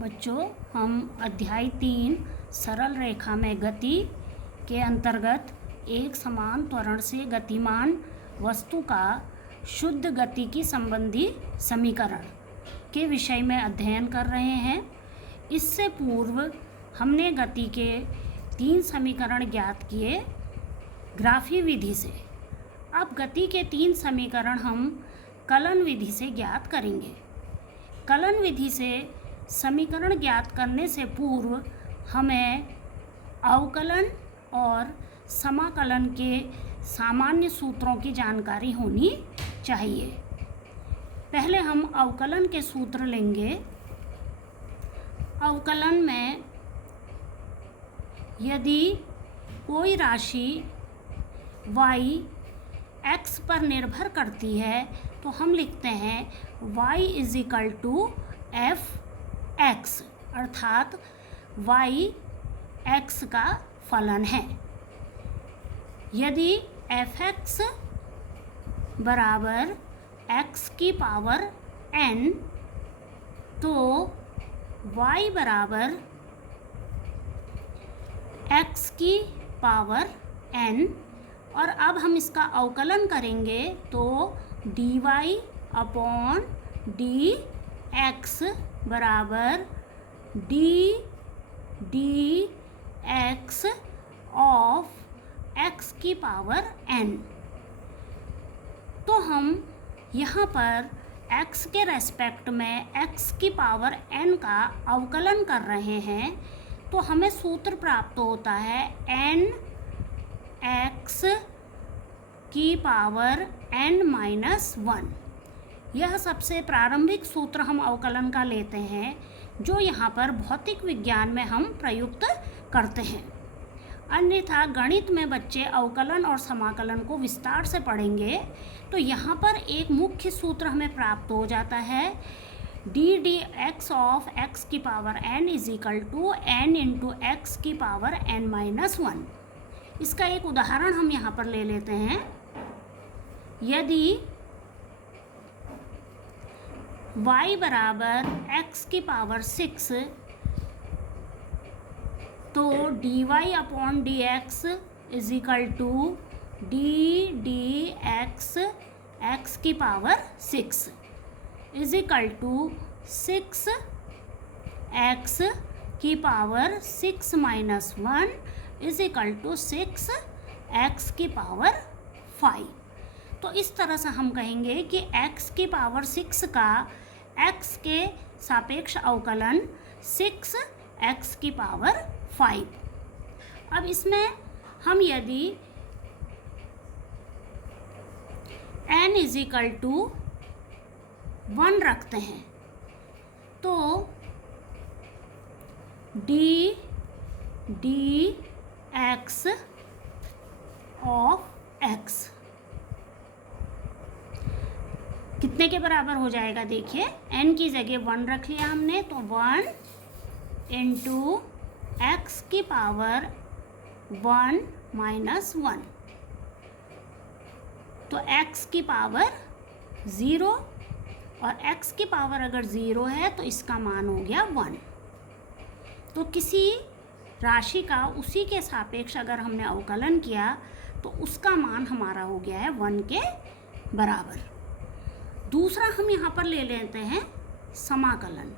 बच्चों, हम अध्याय 3 सरल रेखा में गति के अंतर्गत एक समान त्वरण से गतिमान वस्तु का शुद्ध गति की संबंधी समीकरण के विषय में अध्ययन कर रहे हैं। इससे पूर्व हमने गति के 3 समीकरण ज्ञात किए ग्राफी विधि से। अब गति के 3 समीकरण हम कलन विधि से ज्ञात करेंगे। कलन विधि से समीकरण ज्ञात करने से पूर्व हमें अवकलन और समाकलन के सामान्य सूत्रों की जानकारी होनी चाहिए। पहले हम अवकलन के सूत्र लेंगे। अवकलन में यदि कोई राशि y x पर निर्भर करती है तो हम लिखते हैं y f x, अर्थात y x का फलन है। यदि f(x) बराबर x की पावर n तो y बराबर x की पावर n, और अब हम इसका अवकलन करेंगे तो dy अपॉन dx बराबर dx ऑफ x की पावर n। तो हम यहाँ पर x के रेस्पेक्ट में x की पावर n का अवकलन कर रहे हैं, तो हमें सूत्र प्राप्त होता है n x की पावर n-1। यह सबसे प्रारंभिक सूत्र हम अवकलन का लेते हैं, जो यहाँ पर भौतिक विज्ञान में हम प्रयुक्त करते हैं। अन्यथा गणित में बच्चे अवकलन और समाकलन को विस्तार से पढ़ेंगे, तो यहाँ पर एक मुख्य सूत्र हमें प्राप्त हो जाता है dx ऑफ x की power n is equal to n into x की पावर n-1। इसका एक उदाहरण हम यहाँ पर ले लेते हैं। यदि y बराबर x की पावर 6 तो dy upon dx is equal to dx x की power 6 is equal to 6x की power 6-1 is equal to 6x की पावर 5। तो इस तरह से हम कहेंगे कि x की पावर 6 का x के सापेक्ष अवकलन 6x की पावर 5। अब इसमें हम यदि n इज इक्वल टू 1 रखते हैं तो dx ऑफ x कितने के बराबर हो जाएगा? देखिए, n की जगह 1 रख लिया हमने, तो 1 इंटू एक्स की पावर 1-1, तो x की पावर 0, और x की पावर अगर 0 है तो इसका मान हो गया 1। तो किसी राशि का उसी के सापेक्ष अगर हमने अवकलन किया तो उसका मान हमारा हो गया है 1 के बराबर। दूसरा हम यहाँ पर ले लेते हैं समाकलन।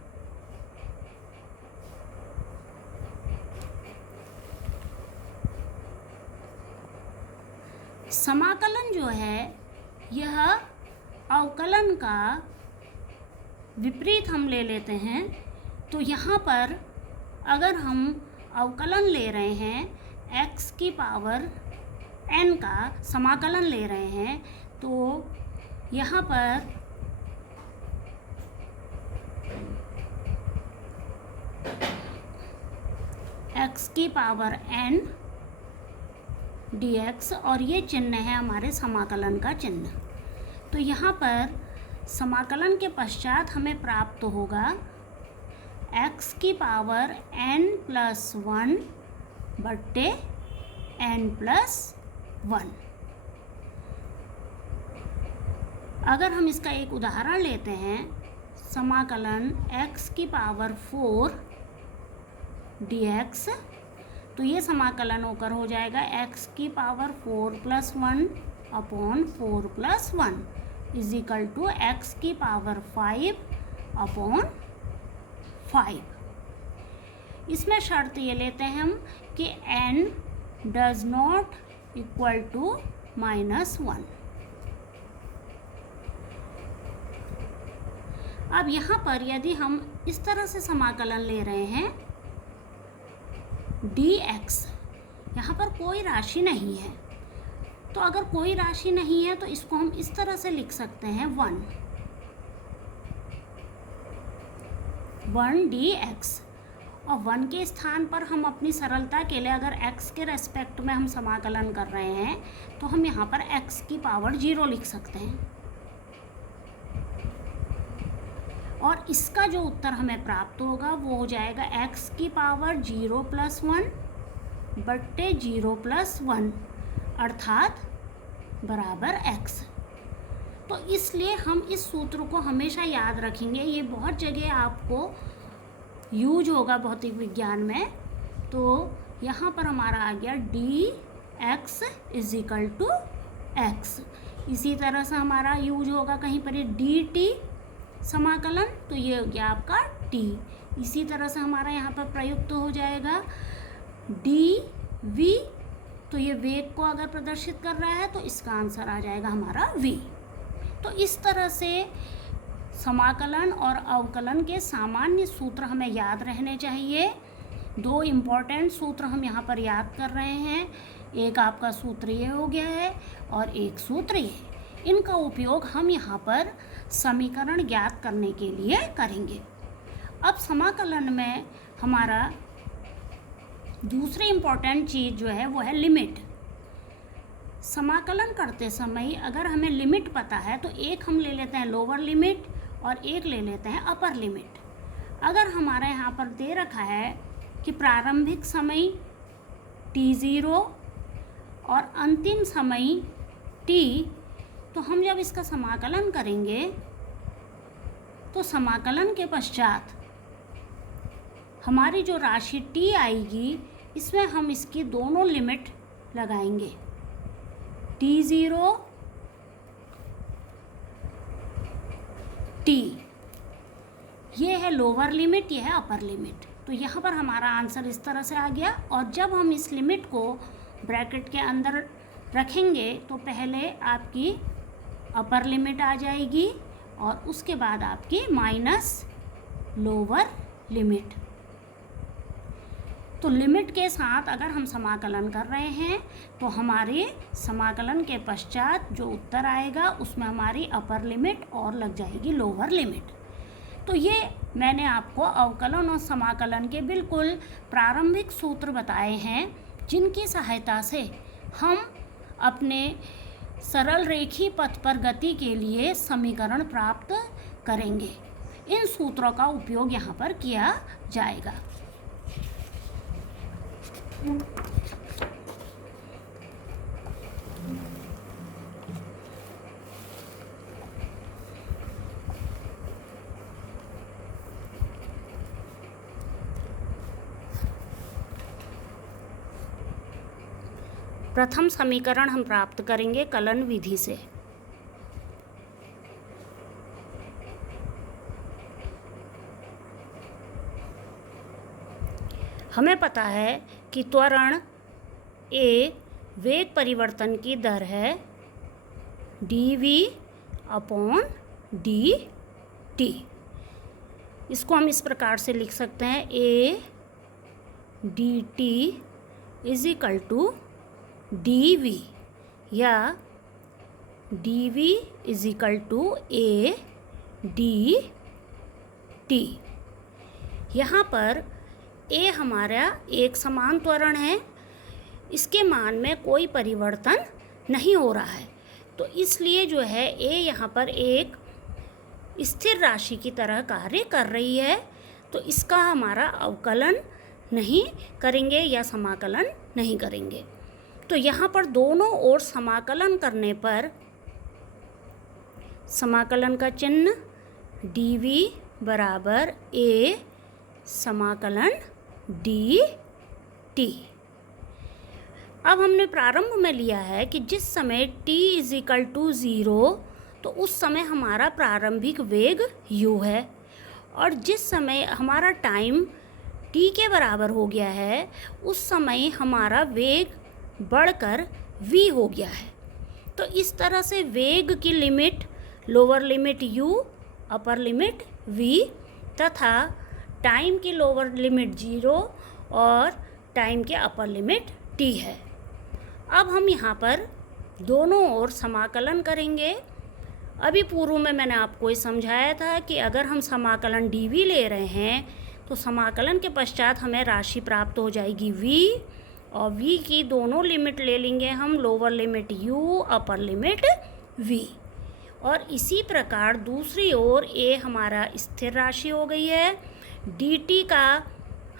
समाकलन जो है यह अवकलन का विपरीत हम ले लेते हैं। तो यहाँ पर अगर हम अवकलन ले रहे हैं x की पावर n का समाकलन ले रहे हैं, तो यहाँ पर x की पावर n dx, और ये चिन्ह है हमारे समाकलन का चिन्ह। तो यहाँ पर समाकलन के पश्चात हमें प्राप्त होगा x की पावर n+1 बट्टे n+1। अगर हम इसका एक उदाहरण लेते हैं, समाकलन x की पावर 4 dx, तो ये समाकलन होकर हो जाएगा x की power 4 + 1 upon 4 + 1 is equal to x की पावर 5 अपॉन 5। इसमें शर्त ये लेते हैं हम कि n does not equal to -1। अब यहाँ पर यदि हम इस तरह से समाकलन ले रहे हैं dx, यहाँ पर कोई राशि नहीं है, तो अगर कोई राशि नहीं है तो इसको हम इस तरह से लिख सकते हैं 1 dx, और 1 के स्थान पर हम अपनी सरलता के लिए अगर x के रेस्पेक्ट में हम समाकलन कर रहे हैं तो हम यहाँ पर x की पावर 0 लिख सकते हैं, और इसका जो उत्तर हमें प्राप्त होगा वो हो जाएगा x की पावर 0 + 1 बट्टे 0 + 1 अर्थात बराबर x। तो इसलिए हम इस सूत्र को हमेशा याद रखेंगे, ये बहुत जगह आपको यूज होगा भौतिक विज्ञान में। तो यहाँ पर हमारा आ गया dx = x। इसी तरह से हमारा यूज होगा कहीं पर ये dt समाकलन, तो ये हो गया आपका t। इसी तरह से हमारा यहाँ पर प्रयुक्त हो जाएगा dv, तो ये वेग को अगर प्रदर्शित कर रहा है तो इसका आंसर आ जाएगा हमारा v। तो इस तरह से समाकलन और अवकलन के सामान्य सूत्र हमें याद रहने चाहिए। 2 इम्पॉर्टेंट सूत्र हम यहाँ पर याद कर रहे हैं, एक आपका सूत्र ये हो गया है और एक सूत्र ये। इनका उपयोग हम यहाँ पर समीकरण ज्ञात करने के लिए करेंगे। अब समाकलन में हमारा दूसरी इम्पॉर्टेंट चीज़ जो है वो है लिमिट। समाकलन करते समय अगर हमें लिमिट पता है तो एक हम ले लेते हैं लोअर लिमिट और एक ले लेते हैं अपर लिमिट। अगर हमारा यहाँ पर दे रखा है कि प्रारंभिक समय t0 और अंतिम समय t, तो हम जब इसका समाकलन करेंगे तो समाकलन के पश्चात हमारी जो राशि t आएगी इसमें हम इसकी दोनों लिमिट लगाएंगे, t0 t, ये है लोअर लिमिट, ये है अपर लिमिट। तो यहाँ पर हमारा आंसर इस तरह से आ गया। और जब हम इस लिमिट को ब्रैकेट के अंदर रखेंगे तो पहले आपकी अपर लिमिट आ जाएगी और उसके बाद आपकी माइनस लोअर लिमिट। तो लिमिट के साथ अगर हम समाकलन कर रहे हैं तो हमारे समाकलन के पश्चात जो उत्तर आएगा उसमें हमारी अपर लिमिट और लग जाएगी लोअर लिमिट। तो ये मैंने आपको अवकलन और समाकलन के बिल्कुल प्रारंभिक सूत्र बताए हैं, जिनकी सहायता से हम अपने सरल रेखीय पथ पर गति के लिए समीकरण प्राप्त करेंगे। इन सूत्रों का उपयोग यहाँ पर किया जाएगा। प्रथम समीकरण हम प्राप्त करेंगे कलन विधि से। हमें पता है कि त्वरण a वेग परिवर्तन की दर है dv/dt। इसको हम इस प्रकार से लिख सकते हैं a dt = dv या dv = a dt। यहाँ पर a हमारा एक समान त्वरण है, इसके मान में कोई परिवर्तन नहीं हो रहा है, तो इसलिए जो है a यहाँ पर एक स्थिर राशि की तरह कार्य कर रही है, तो इसका हमारा अवकलन नहीं करेंगे या समाकलन नहीं करेंगे। तो यहाँ पर दोनों ओर समाकलन करने पर समाकलन का चिन्ह dv बराबर a समाकलन डी टी। अब हमने प्रारंभ में लिया है कि जिस समय t = 0 तो उस समय हमारा प्रारंभिक वेग u है, और जिस समय हमारा टाइम t के बराबर हो गया है उस समय हमारा वेग बढ़कर v हो गया है। तो इस तरह से वेग की limit lower limit u, upper limit v तथा टाइम की लोअर लिमिट 0 और टाइम के अपर लिमिट t है। अब हम यहाँ पर दोनों ओर समाकलन करेंगे। अभी पूर्व में मैंने आपको ये समझाया था कि अगर हम समाकलन dv ले रहे हैं तो समाकलन के पश्चात हमें राशि प्राप्त हो जाएगी v, और v की दोनों लिमिट ले लेंगे हम, lower limit u, upper limit v। और इसी प्रकार दूसरी ओर a हमारा स्थिर राशि हो गई है। dt का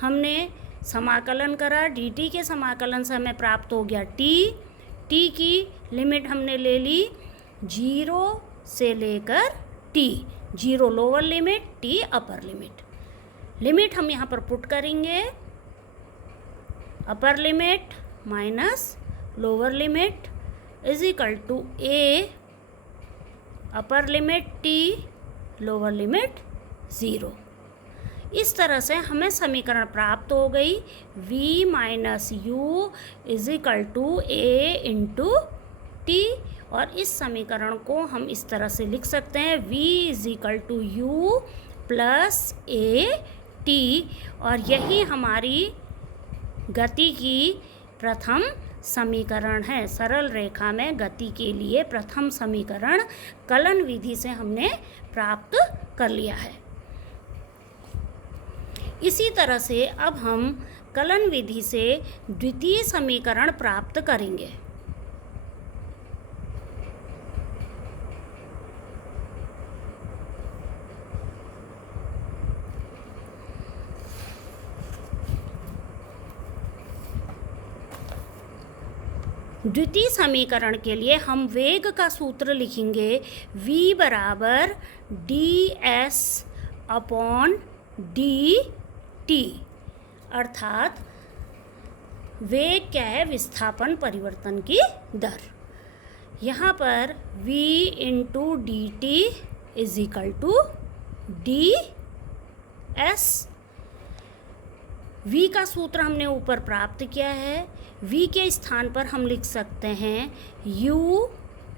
हमने समाकलन करा, dt के समाकलन से हमें प्राप्त हो गया t की लिमिट हमने ले ली 0 से लेकर t, 0 lower limit, t upper limit हम यहाँ पर पुट करेंगे, upper limit minus lower limit is equal to a upper limit t lower limit 0। इस तरह से हमें समीकरण प्राप्त हो गई v minus u is equal to a into t, और इस समीकरण को हम इस तरह से लिख सकते हैं v is equal to u plus a t, और यही हमारी गति की प्रथम समीकरण है। सरल रेखा में गति के लिए प्रथम समीकरण कलन विधि से हमने प्राप्त कर लिया है। इसी तरह से अब हम कलन विधि से द्वितीय समीकरण प्राप्त करेंगे। द्वितीय समीकरण के लिए हम वेग का सूत्र लिखेंगे v बराबर ds अपॉन dt, अर्थात वेग क्या है, विस्थापन परिवर्तन की दर। यहाँ पर v into d t is equal to d s. v का सूत्र हमने ऊपर प्राप्त किया है, v के स्थान पर हम लिख सकते हैं u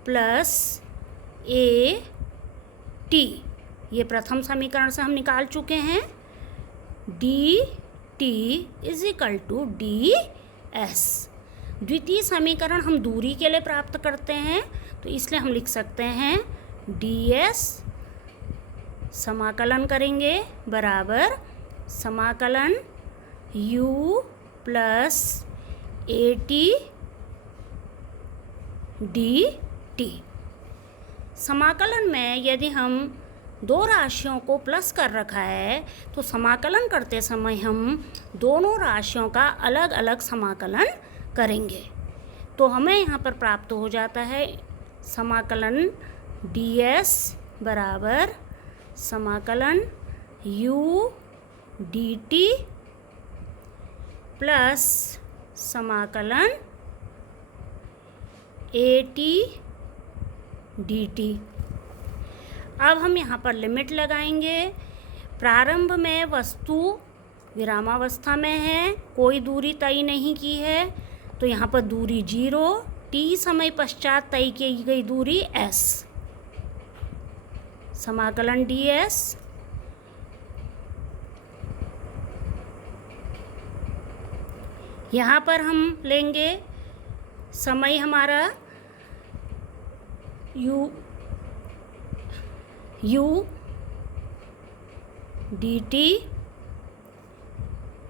प्लस a t, ये प्रथम समीकरण से हम निकाल चुके हैं, d t is equal to d s. द्वितीय समीकरण हम दूरी के लिए प्राप्त करते हैं, तो इसलिए हम लिख सकते हैं डी एस समाकलन करेंगे बराबर समाकलन u plus A T D T. समाकलन में यदि हम दो राशियों को प्लस कर रखा है तो समाकलन करते समय हम दोनों राशियों का अलग अलग समाकलन करेंगे, तो हमें यहाँ पर प्राप्त हो जाता है समाकलन ds बराबर समाकलन u dt प्लस समाकलन at dt। अब हम यहाँ पर लिमिट लगाएंगे। प्रारंभ में वस्तु विरामावस्था में है, कोई दूरी तय नहीं की है, तो यहाँ पर दूरी 0, t समय पश्चात तय की गई दूरी s, समाकलन ds यहाँ पर हम लेंगे समय हमारा u dt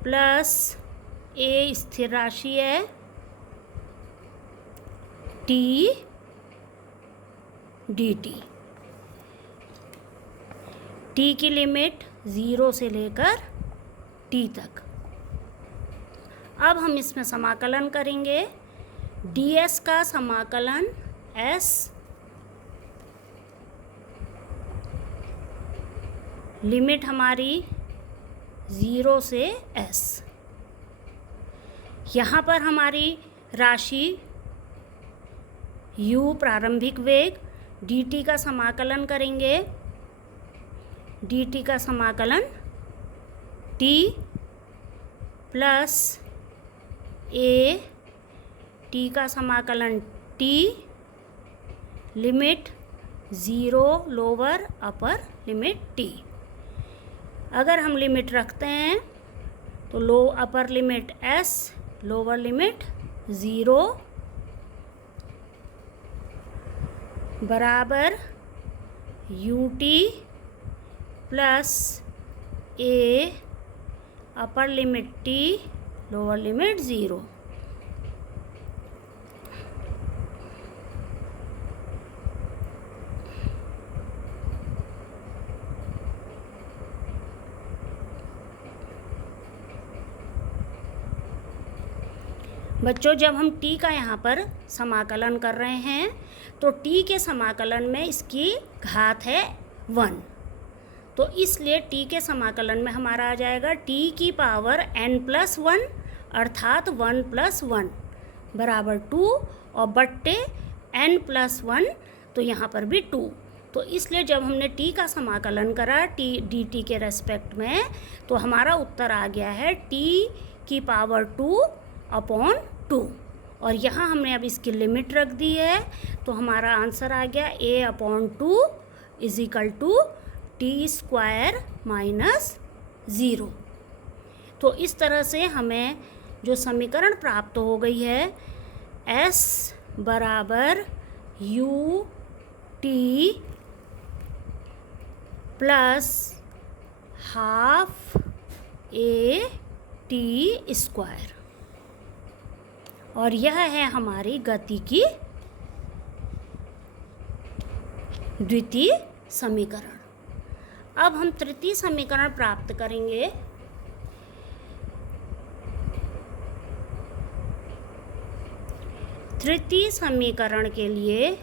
प्लस a स्थिर राशि है t dt। t की लिमिट 0 से लेकर t तक। अब हम इसमें समाकलन करेंगे ds का समाकलन s लिमिट हमारी 0 से s। यहाँ पर हमारी राशि u प्रारंभिक वेग dt का समाकलन करेंगे। dt का समाकलन t प्लस a, t का समाकलन t, limit 0 lower upper limit t। अगर हम लिमिट रखते हैं तो lower upper limit s, lower limit 0 बराबर ut plus a, upper limit t, lower limit 0। बच्चों जब हम t का यहाँ पर समाकलन कर रहे हैं तो t के समाकलन में इसकी घात है 1, तो इसलिए t के समाकलन में हमारा आ जाएगा t की पावर n+1 अर्थात 1+1 बराबर 2 और बट्टे n+1, तो यहाँ पर भी 2। तो इसलिए जब हमने t का समाकलन करा t dt के रेस्पेक्ट में तो हमारा उत्तर आ गया है t की पावर 2/2, और यहाँ हमने अब इसकी लिमिट रख दी है तो हमारा आंसर आ गया a/2 = t² - 0। तो इस तरह से हमें जो समीकरण प्राप्त हो गई है s बराबर ut प्लस हाफ at², और यह है हमारी गति की द्वितीय समीकरण। अब हम तृतीय समीकरण प्राप्त करेंगे। तृतीय समीकरण के लिए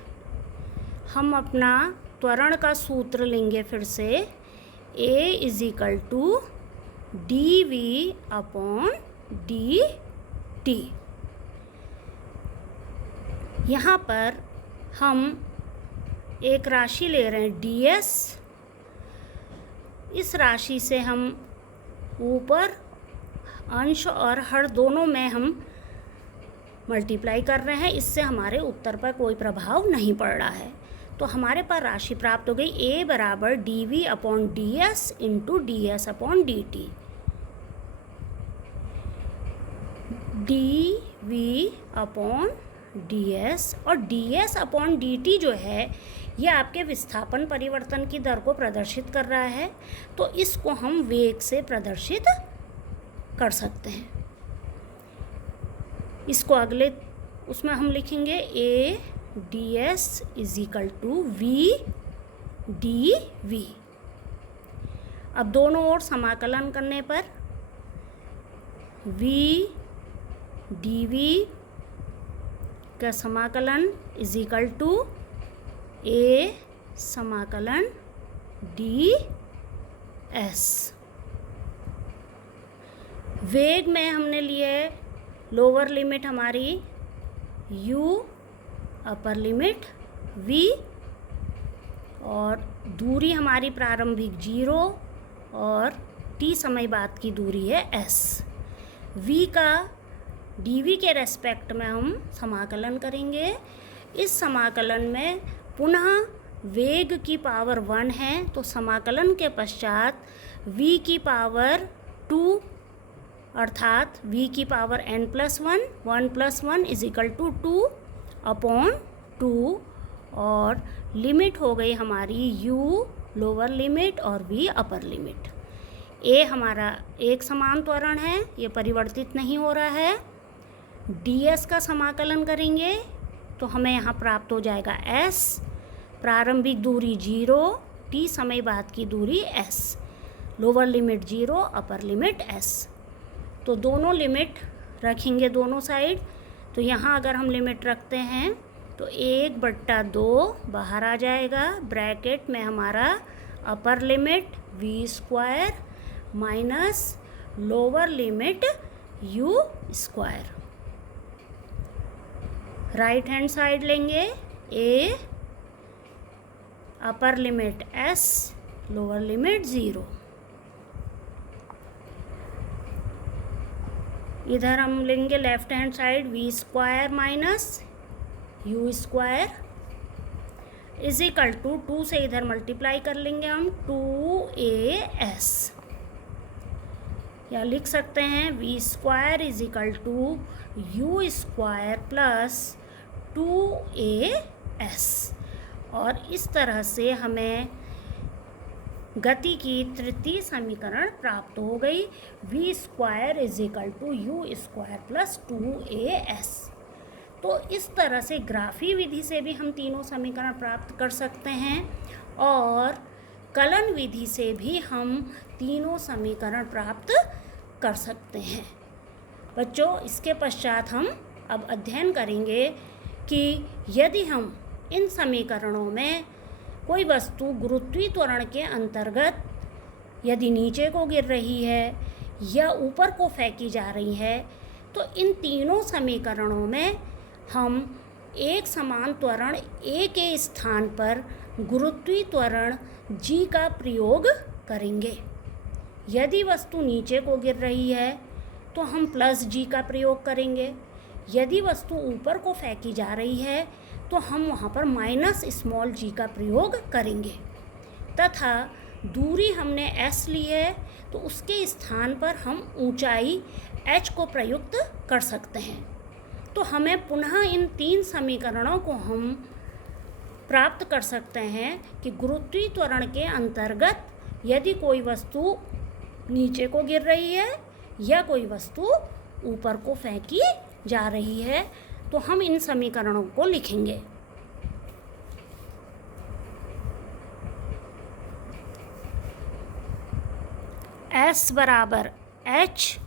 हम अपना त्वरण का सूत्र लेंगे फिर से, a = dv/dt। यहाँ पर हम एक राशि ले रहे हैं ds, इस राशि से हम ऊपर अंश और हर दोनों में हम मल्टीप्लाई कर रहे हैं, इससे हमारे उत्तर पर कोई प्रभाव नहीं पड़ रहा है। तो हमारे पास राशि प्राप्त हो गई a बराबर dv/ds × ds/dt। dv/ds और ds/dt जो है ये आपके विस्थापन परिवर्तन की दर को प्रदर्शित कर रहा है, तो इसको हम वेग से प्रदर्शित कर सकते हैं। इसको अगले उसमें हम लिखेंगे a ds = v dv। अब दोनों ओर समाकलन करने पर v dv का समाकलन = a समाकलन ds। वेग में हमने लिए लोअर लिमिट हमारी u, अपर लिमिट v, और दूरी हमारी प्रारंभिक 0 और t समय बाद की दूरी है s। v का dv के रेस्पेक्ट में हम समाकलन करेंगे। इस समाकलन में पुनः वेग की पावर 1 है, तो समाकलन के पश्चात v की पावर 2 अर्थात v की पावर n+1, 1+1 = 2/2, और लिमिट हो गई हमारी u लोअर लिमिट और v अपर लिमिट। a हमारा एक समान त्वरण है, ये परिवर्तित नहीं हो रहा है। ds का समाकलन करेंगे तो हमें यहाँ प्राप्त हो जाएगा s, प्रारंभिक दूरी 0, t समय बाद की दूरी s, लोअर लिमिट 0, अपर लिमिट s। तो दोनों लिमिट रखेंगे दोनों साइड, तो यहाँ अगर हम लिमिट रखते हैं तो 1/2 बाहर आ जाएगा, ब्रैकेट में हमारा upper limit v square minus lower limit u square. Right hand side लेंगे a, upper limit s, lower limit 0। इधर हम लेंगे left hand side v square minus u square is equal to 2 से इधर मल्टीप्लाई कर लेंगे हम 2as, या लिख सकते हैं v square is equal to u square plus 2as। और इस तरह से हमें गति की तृतीय समीकरण प्राप्त हो गई, v square is equal to u square plus 2as। तो इस तरह से ग्राफी विधि से भी हम तीनों समीकरण प्राप्त कर सकते हैं और कलन विधि से भी हम तीनों समीकरण प्राप्त कर सकते हैं। बच्चों, इसके पश्चात हम अब अध्ययन करेंगे कि यदि हम इन समीकरणों में कोई वस्तु गुरुत्वीय त्वरण के अंतर्गत यदि नीचे को गिर रही है या ऊपर को फेंकी जा रही है, तो इन तीनों समीकरणों में हम एक समान त्वरण ए के स्थान पर गुरुत्वीय त्वरण जी का प्रयोग करेंगे। यदि वस्तु नीचे को गिर रही है तो हम प्लस जी का प्रयोग करेंगे, यदि वस्तु ऊपर को फेंकी जा रही है तो हम वहाँ पर माइनस स्मॉल जी का प्रयोग करेंगे, तथा दूरी हमने s ली है तो उसके स्थान पर हम ऊंचाई h को प्रयुक्त कर सकते हैं। तो हमें पुनः इन तीन समीकरणों को हम प्राप्त कर सकते हैं कि गुरुत्वीय त्वरण के अंतर्गत यदि कोई वस्तु नीचे को गिर रही है या कोई वस्तु ऊपर को फेंकी जा रही है, तो हम इन समीकरणों को लिखेंगे। S बराबर H,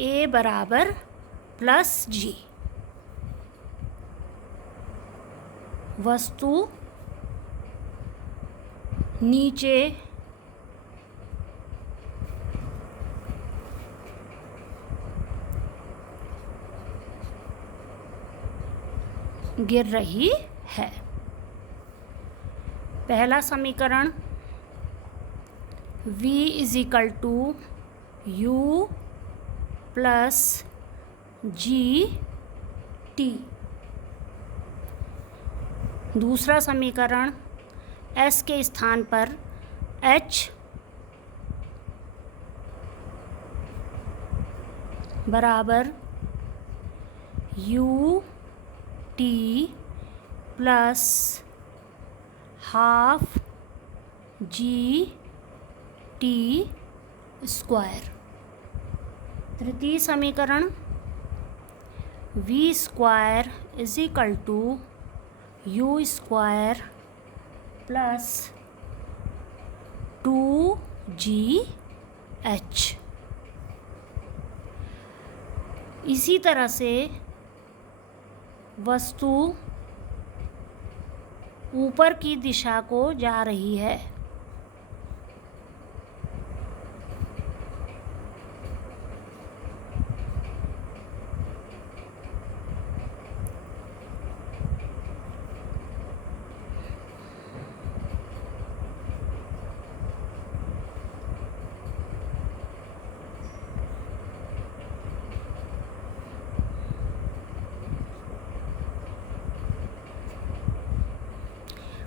A बराबर प्लस जी। वस्तु नीचे गिर रही है। पहला समीकरण v is equal to u plus g t. दूसरा समीकरण s के स्थान पर h बराबर u t plus half g t square. तृतीय समीकरण v square is equal to u square plus 2gh। इसी तरह से वस्तु ऊपर की दिशा को जा रही है,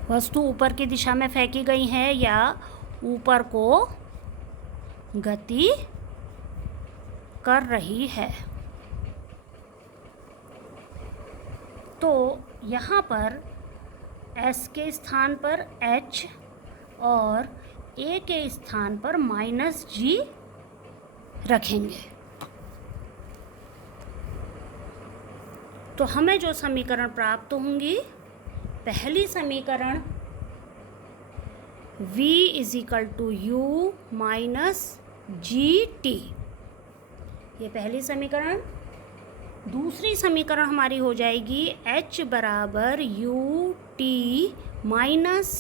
वस्तु ऊपर की दिशा में फेंकी गई है या ऊपर को गति कर रही है। तो यहाँ पर S के स्थान पर H और A के स्थान पर माइनस G रखेंगे। तो हमें जो समीकरण प्राप्त होंगी, पहली समीकरण v is equal to u minus g t, ये पहली समीकरण। दूसरी समीकरण हमारी हो जाएगी h बराबर u t minus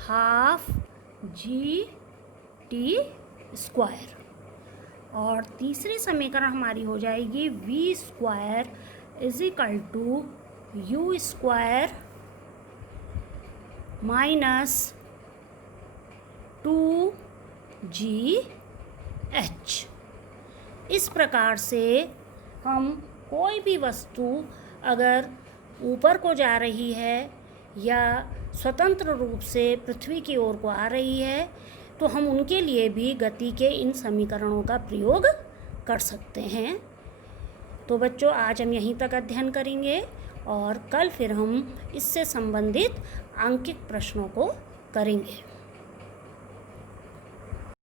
half GT square. और तीसरी समीकरण हमारी हो जाएगी V square is equal to U square minus 2GH। इस प्रकार से हम कोई भी वस्तु अगर ऊपर को जा रही है या स्वतंत्र रूप से पृथ्वी की ओर को आ रही है तो हम उनके लिए भी गति के इन समीकरणों का प्रयोग कर सकते हैं। तो बच्चों, आज हम यहीं तक अध्ययन करेंगे और कल फिर हम इससे संबंधित आंकिक प्रश्नों को करेंगे।